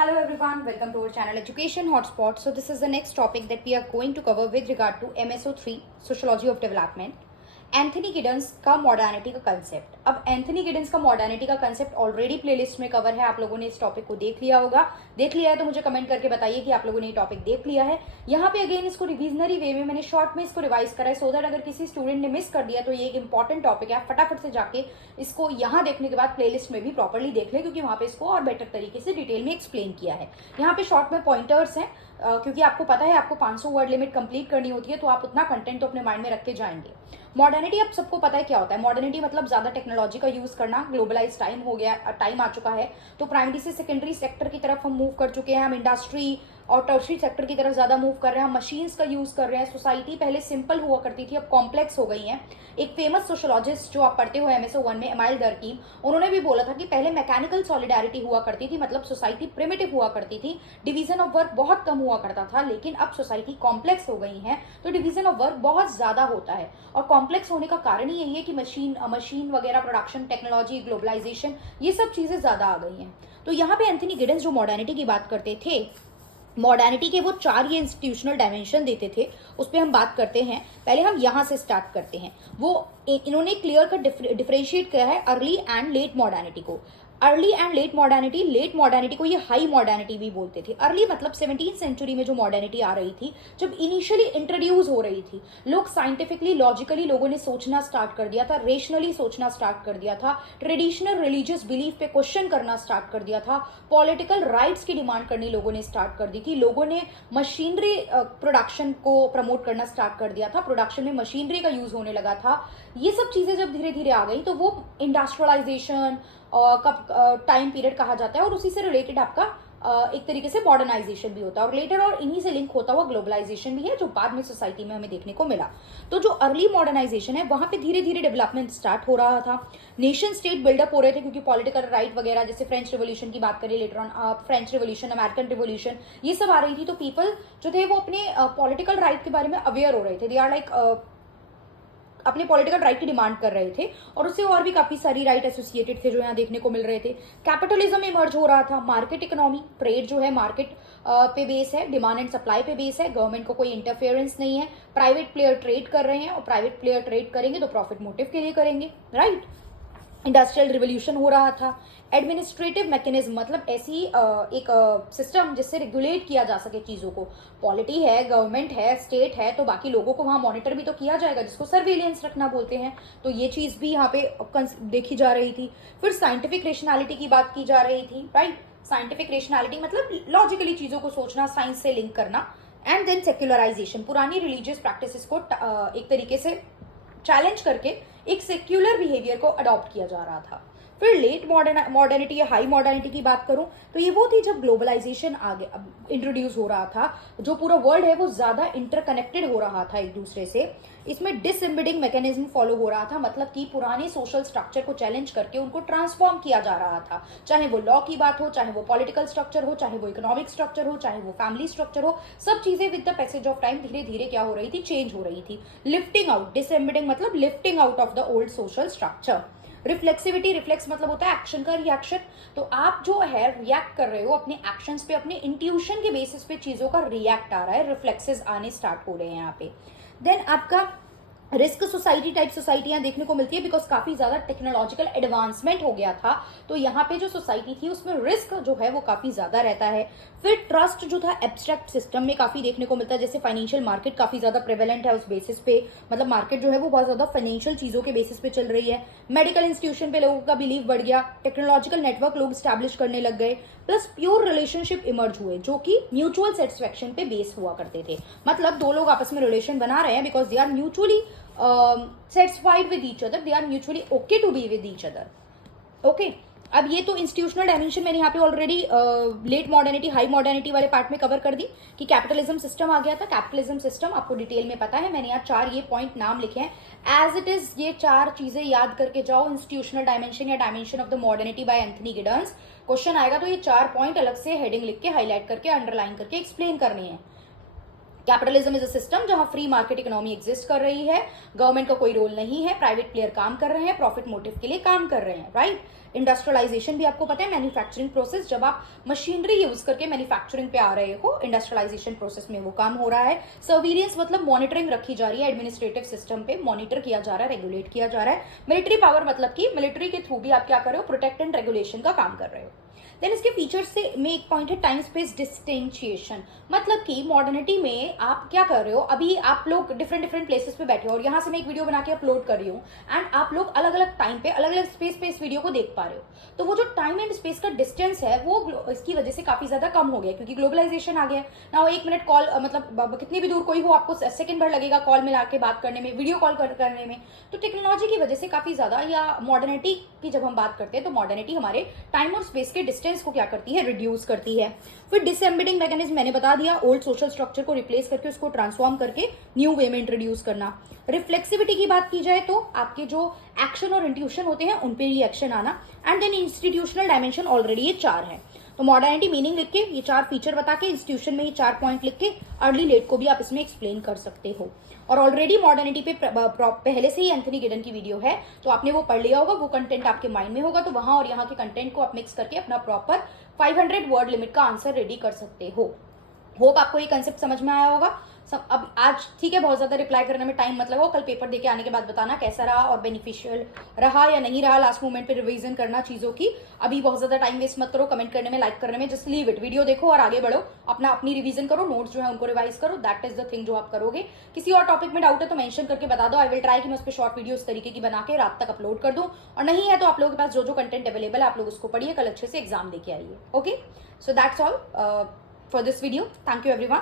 Hello everyone, welcome to our channel Education Hotspot. So this is the next topic that we are going to cover with regard to MSO3 Sociology of Development. Anthony Giddens का modernity का concept. अब Anthony Giddens का modernity का concept already playlist में cover है, आप लोगों ने इस टॉपिक को देख लिया होगा। देख लिया है तो मुझे कमेंट करके बताइए कि आप लोगों ने ये टॉपिक देख लिया है। यहाँ पे अगेन इसको रिविजनरी वे में मैंने शॉर्ट में इसको रिवाइज करा है, सो दैट अगर किसी स्टूडेंट ने मिस कर दिया तो ये एक इंपॉर्टेंट टॉपिक है, आप फटाफट से जाके इसको यहाँ देखने के बाद प्लेलिस्ट में भी प्रॉपरली देख ले, क्योंकि वहाँ पे इसको और बेटर तरीके से डिटेल में एक्सप्लेन किया है। यहाँ पे शॉर्ट में पॉइंटर्स हैं, क्योंकि आपको पता है आपको 500 वर्ड लिमिट कंप्लीट करनी होती है, तो आप उतना कंटेंट तो अपने माइंड में रख के जाएंगे। मॉडर्निटी अब सबको पता है क्या होता है। मॉडर्निटी मतलब ज्यादा टेक्नोलॉजी का यूज करना, ग्लोबलाइज टाइम हो गया, टाइम आ चुका है, तो प्राइमरी से सेकेंडरी सेक्टर की तरफ हम मूव कर चुके हैं। हम इंडस्ट्री और टर्शरी सेक्टर की तरफ ज्यादा मूव कर रहे हैं, हम मशीन्स का यूज कर रहे हैं। सोसाइटी पहले सिंपल हुआ करती थी, अब कॉम्प्लेक्स हो गई है। एक फेमस सोशोलॉजिस्ट जो आप पढ़ते हो MSO1 में, एमाइल दरकीम, उन्होंने भी बोला था कि पहले मैकेनिकल सॉलिडारिटी हुआ करती थी, मतलब सोसाइटी प्रिमिटिव हुआ करती थी, डिवीजन ऑफ वर्क बहुत कम हुआ करता था। लेकिन अब सोसाइटी कॉम्प्लेक्स हो गई है तो डिवीजन ऑफ वर्क बहुत ज्यादा होता है। और कॉम्प्लेक्स होने का कारण ही यही है कि मशीन वगैरह, प्रोडक्शन टेक्नोलॉजी, ग्लोबलाइजेशन, ये सब चीजें ज्यादा आ गई हैं। तो यहाँ पे एंथनी गिडन्स जो मॉडर्निटी की बात करते थे, मॉडर्निटी के वो 4 ये इंस्टीट्यूशनल डायमेंशन देते थे, उस पर हम बात करते हैं। पहले हम यहाँ से स्टार्ट करते हैं। वो इन्होंने क्लियर कट डिफरेंशिएट किया है अर्ली एंड लेट मॉडर्निटी को। अर्ली एंड लेट मॉडर्निटी को ये हाई मॉडर्निटी भी बोलते थे। अर्ली मतलब 17th सेंचुरी में जो मॉडर्निटी आ रही थी, जब इनिशियली इंट्रोड्यूस हो रही थी, लोग साइंटिफिकली, लॉजिकली लोगों ने सोचना स्टार्ट कर दिया था, रेशनली सोचना स्टार्ट कर दिया था, ट्रेडिशनल रिलीजियस बिलीफ पे क्वेश्चन करना स्टार्ट कर दिया था, पॉलिटिकल राइट्स की डिमांड करनी लोगों ने स्टार्ट कर दी थी, लोगों ने मशीनरी प्रोडक्शन को प्रमोट करना स्टार्ट कर दिया था, प्रोडक्शन में मशीनरी का यूज होने लगा था। ये सब चीजें जब धीरे धीरे आ गई तो वो इंडस्ट्रियलाइजेशन का टाइम पीरियड कहा जाता है, और उसी से रिलेटेड आपका एक तरीके से मॉडर्नाइजेशन भी होता है, और लेटर और इन्हीं से लिंक होता हुआ ग्लोबलाइजेशन भी है, जो बाद में सोसाइटी में हमें देखने को मिला। तो जो अर्ली मॉडर्नाइजेशन है, वहां पे धीरे धीरे डेवलपमेंट स्टार्ट हो रहा था, नेशन स्टेट बिल्डअप हो रहे थे, क्योंकि पॉलिटिकल राइट वगैरह, जैसे फ्रेंच रिवोल्यूशन की बात करें later on, French revolution, American revolution, ये सब आ रही थी। तो पीपल जो थे वो अपने पॉलिटिकल राइट के बारे में अवेयर हो रहे थे, दे आर लाइक अपने पॉलिटिकल राइट की डिमांड कर रहे थे, और उससे और भी काफी सारी राइट एसोसिएटेड थे जो यहाँ देखने को मिल रहे थे। कैपिटलिज्म इमर्ज हो रहा था, मार्केट इकोनॉमी, ट्रेड जो है मार्केट पे बेस है, डिमांड एंड सप्लाई पे बेस है, गवर्नमेंट को कोई इंटरफेरेंस नहीं है, प्राइवेट प्लेयर ट्रेड कर रहे हैं, और प्राइवेट प्लेयर ट्रेड करेंगे तो प्रॉफिट मोटिव के लिए करेंगे, राइट। इंडस्ट्रियल रिवोल्यूशन हो रहा था। एडमिनिस्ट्रेटिव मैकेनिज्म मतलब ऐसी एक सिस्टम जिससे रेगुलेट किया जा सके चीजों को। पॉलिटी है, गवर्नमेंट है, स्टेट है, तो बाकी लोगों को वहां मॉनिटर भी तो किया जाएगा, जिसको सर्वेलियंस रखना बोलते हैं। तो ये चीज भी यहाँ पे देखी जा रही थी। फिर साइंटिफिक रेशनैलिटी की बात की जा रही थी, राइट। साइंटिफिक रेशनैलिटी मतलब लॉजिकली चीजों को सोचना, साइंस से लिंक करना। एंड देन सेक्युलराइजेशन, पुरानी रिलीजियस प्रैक्टिसेस को एक तरीके से चैलेंज करके एक सेक्युलर बिहेवियर को अडॉप्ट किया जा रहा था। फिर लेट मॉडर्निटी या हाई मॉडर्निटी की बात करूं तो ये वो थी जब ग्लोबलाइजेशन आगे इंट्रोड्यूस हो रहा था, जो पूरा वर्ल्ड है वो ज्यादा इंटरकनेक्टेड हो रहा था एक दूसरे से। इसमें डिसएम्बेडिंग मैकेनिज्म फॉलो हो रहा था, मतलब कि पुराने सोशल स्ट्रक्चर को चैलेंज करके उनको ट्रांसफॉर्म किया जा रहा था। चाहे वो लॉ की बात हो, चाहे वो पॉलिटिकल स्ट्रक्चर हो, चाहे वो इकोनॉमिक स्ट्रक्चर हो, चाहे वो फैमिली स्ट्रक्चर हो, सब चीजें with the passage of time धीरे धीरे क्या हो रही थी, चेंज हो रही थी। लिफ्टिंग आउट, डिसएम्बेडिंग मतलब lifting out of the old social structure. Reflexivity, reflex मतलब होता है एक्शन का रिएक्शन। तो आप जो है रिएक्ट कर रहे हो अपने एक्शंस पे, अपने इंट्यूशन के बेसिस पे चीजों का रिएक्ट आ रहा है, रिफ्लेक्सेस आने स्टार्ट हो रहे हैं यहाँ पे। देन आपका रिस्क सोसाइटी टाइप सोसाइटियां देखने को मिलती है, बिकॉज काफी ज्यादा टेक्नोलॉजिकल एडवांसमेंट हो गया था, तो यहाँ पे जो सोसाइटी थी उसमें रिस्क जो है वो काफी ज्यादा रहता है। फिर ट्रस्ट जो था एब्स्ट्रैक्ट सिस्टम में काफी देखने को मिलता है, जैसे फाइनेंशियल मार्केट काफी ज्यादा प्रेवेलेंट है उस बेसिस पे, मतलब मार्केट जो है वो बहुत ज्यादा फाइनेंशियल चीजों के बेसिस पे चल रही है। मेडिकल इंस्टीट्यूशन पे लोगों का बिलीव बढ़ गया, टेक्नोलॉजिकल नेटवर्क लोग स्टैब्लिश करने लग गए, प्लस प्योर रिलेशनशिप इमर्ज हुए जो कि म्यूचुअल सेटिस्फेक्शन पे बेस हुआ करते थे। मतलब दो लोग आपस में रिलेशन बना रहे हैं because they are mutually satisfied with each other, they are mutually okay to be with each other, okay। अब ये तो इंस्टीट्यूशनल डायमेंशन मैंने यहाँ पे already late modernity high modernity वाले पार्ट में कवर कर दी कि कैपिटलिज्म सिस्टम आ गया था। कैपिटलिज्म सिस्टम आपको डिटेल में पता है, मैंने यहाँ 4 ये पॉइंट नाम लिखे हैं, एज इट इज ये 4 चीजें याद करके जाओ। इंस्टीट्यूशनल डायमेंशन या dimension of the modernity by Anthony Giddens, question आएगा तो ये 4 पॉइंट अलग से हेडिंग लिख के हाईलाइट करके अंडरलाइन करके एक्सप्लेन करनी है। कैपिटलिज्म इज अ सिस्टम जहां फ्री मार्केट इकोनॉमी एग्जिस्ट कर रही है, गवर्नमेंट का कोई रोल नहीं है, प्राइवेट प्लेयर काम कर रहे हैं, प्रॉफिट मोटिव के लिए काम कर रहे हैं, राइट। इंडस्ट्रियलाइजेशन भी आपको पता है, मैन्युफैक्चरिंग प्रोसेस, जब आप मशीनरी यूज करके मैन्युफैक्चरिंग पे आ रहे हो, इंडस्ट्रियलाइजेशन प्रोसेस में वो काम हो रहा है। सर्विलियंस मतलब मॉनिटरिंग रखी जा रही है, एडमिनिस्ट्रेटिव सिस्टम पे मॉनिटर किया जा रहा है, रेगुलेट किया जा रहा है। मिलिट्री पावर मतलब कि मिलिट्री के थ्रू भी आप क्या कर रहे हो, प्रोटेक्ट एंड रेगुलेशन का काम कर रहे हो। देन इसके फीचर्स से में एक पॉइंट है टाइम स्पेस डिस्टेंशिएशन, मतलब कि मॉडर्निटी में आप क्या कर रहे हो, अभी आप लोग डिफरेंट डिफरेंट प्लेसेस पे बैठे हो और यहाँ से मैं एक वीडियो बना के अपलोड कर रही हूँ एंड आप लोग अलग अलग टाइम पे अलग अलग स्पेस पे इस वीडियो को देख पा रहे हो। तो वो जो टाइम एंड स्पेस का डिस्टेंस है वो इसकी वजह से काफी ज्यादा कम हो गया, क्योंकि ग्लोबलाइजेशन आ गया ना। 1 मिनट कॉल मतलब कितनी भी दूर कोई हो, आपको सेकंड भर लगेगा कॉल में आके बात करने में, वीडियो कॉल करने में। तो टेक्नोलॉजी की वजह से काफी ज्यादा, या मॉडर्निटी की जब हम बात करते हैं तो मॉडर्निटी हमारे टाइम और स्पेस के डिस्टेंस को क्या करती है, रिड्यूस करती है। फिर डिसएम्बेडिंग मैकेनिज्म मैंने बता दिया, ओल्ड सोशल स्ट्रक्चर को रिप्लेस करके उसको ट्रांसफॉर्म करके न्यू वे में इंट्रोड्यूस करना। रिफ्लेक्सिविटी की बात की जाए तो आपके जो एक्शन और इंट्यूशन होते हैं उन पे ही एक्शन आना। And then institutional dimension, already ये 4 है। तो मॉडर्निटी मीनिंग लिख के, ये 4 फीचर बता के, इंस्टीट्यूशन में ये 4 पॉइंट लिख के, अर्ली लेट को भी आप इसमें एक्सप्लेन कर सकते हो। और ऑलरेडी मॉडर्निटी पे पहले से ही एंथनी गिडन की वीडियो है, तो आपने वो पढ़ लिया होगा, वो कंटेंट आपके माइंड में होगा, तो वहां और यहाँ के कंटेंट को आप मिक्स करके अपना प्रॉपर 500 वर्ड लिमिट का आंसर रेडी कर सकते हो। होप आपको ये कंसेप्ट समझ में आया होगा। अब आज ठीक है, बहुत ज्यादा रिप्लाई करने में टाइम मत लगाओ, कल पेपर देके आने के बाद बताना कैसा रहा और बेनिफिशियल रहा या नहीं रहा। लास्ट मोमेंट पे रिवीजन करना चीजों की, अभी बहुत ज्यादा टाइम वेस्ट मत करो कमेंट करने में, लाइक करने में, जस्ट लीव इट। वीडियो देखो और आगे बढ़ो, अपनी रिवीजन करो, नोट्स जो है उनको रिवाइज करो, दैट इज द थिंग जो आप करोगे। किसी और टॉपिक में डाउट है तो मेंशन करके बता दो, आई विल ट्राई कि मैं उस पर शॉर्ट वीडियो इस तरीके की बना के रात तक अपलोड कर दूं। और नहीं है तो आप लोगों के पास जो जो कंटेंट अवेलेबल है आप लोग उसको पढ़िए, कल अच्छे से एग्जाम देके आइए। Okay, so that's all for this video. Thank you everyone.